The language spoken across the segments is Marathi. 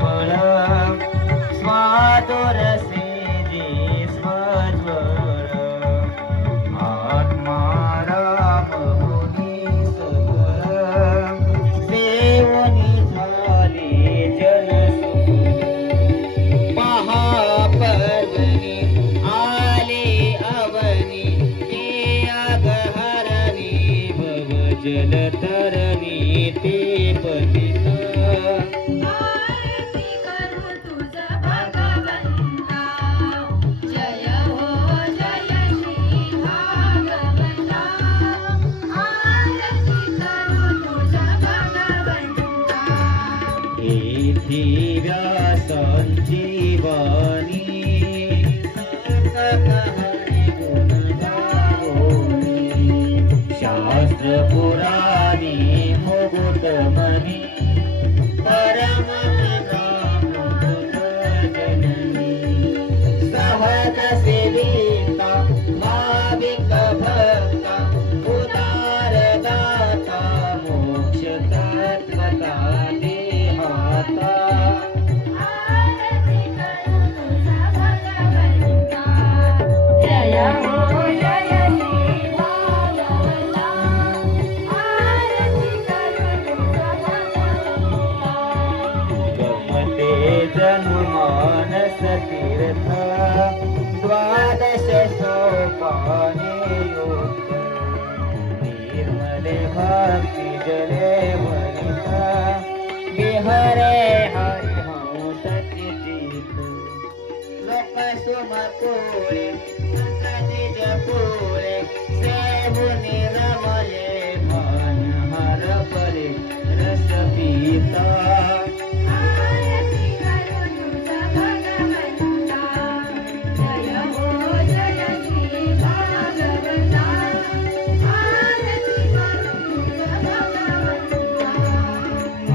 फळ स्वादुरसे जे स्वज्वळ आत्मा राम मुनी सकळ सेवनी झाले जनसुखी महापर्वणी आले अवनी ते अगहरणी भव जलतरणी ते पतित आरती करू तुझ भगवंता जय हो जय श्री भागवता आरती करू तुझ भगवंता येथे व्यासांची वाणी हरि गुण गावोनी शास्त्र पुराणे मुकुट मनी परम जननी सहज सेविता भाविक भक्ता उदार दाता मोक्ष तत्वता देहाता आरती करू तुझ भगवंता जय हो जय श्री भागवता आरती करू तुझ भगवंता गमते जनुमानस तीर्थ द्वादश सोपाने योग निर्मले भक्ति जले वनित विहरे हरिहंस चित लोक सुमकुळे संततिज पुळे सेवुनि रमले मन हर परे रस पीता आरती करू तुझ भगवंता जय हो जय श्री भागवता आरती करू तुझ भगवंता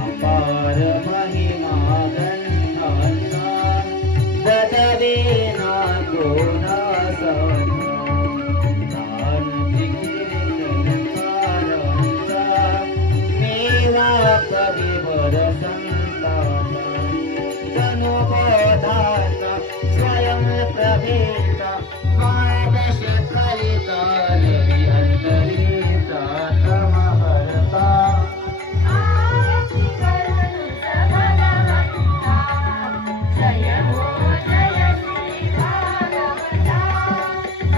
अपार महिमा गंधाचा ददवेना गुणासाना दानती कीर्तन कारांचा मेवा कविवर संताचा जनुबोधाचा स्वयं प्रभेचा द्वादश कलिता रवि अंतरीचा तमहरता आरती करू तुझ भगवंता जय हो जय श्री भागवता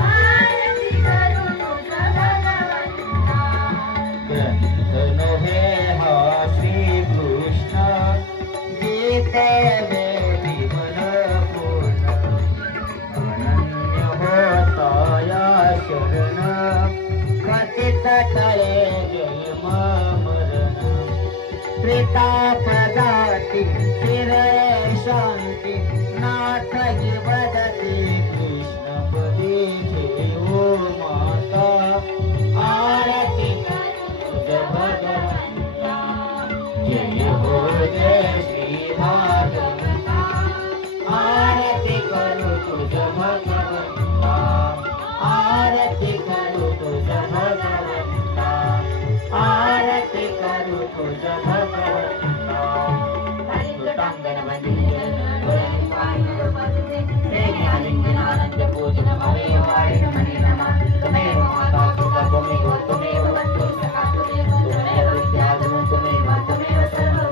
आरती करू तुझ भगवंता ग्रंथ नव्हे हा श्रीकृष्ण गीते वेदी मन पूर्ण अनन्य होता या शरण कथित तळे जन्म मरण त्रितापदाती चिरय शांती नाथ हि वदती कृष्णपदी जेवो माता आरती तुझ भगवंता जय हो जय श्री भागवता आरती करू तुझ भगवंता आरती करू तुझ भगवंता आरती करू तुझ भगवंता अच्युतांगन वंदे आनंद पूजन भवे वाणी मणि नमा तमेव माता पिता त्वमेव त्वमेव बन्धु सखा त्वमेव विद्याधन त्वमेव त्वमेव सर्वं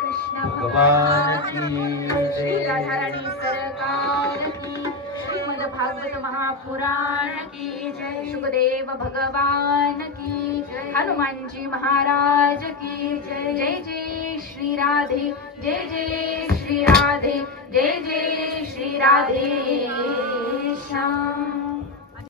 भगवान की श्री जय। राधारानी सरकार की श्रीमद् भागवत महापुराण की जय सुखदेव भगवान की जय हनुमान जी महाराज की जय जय जय श्री राधे जय जय श्री राधे जय जय श्री राधे श्याम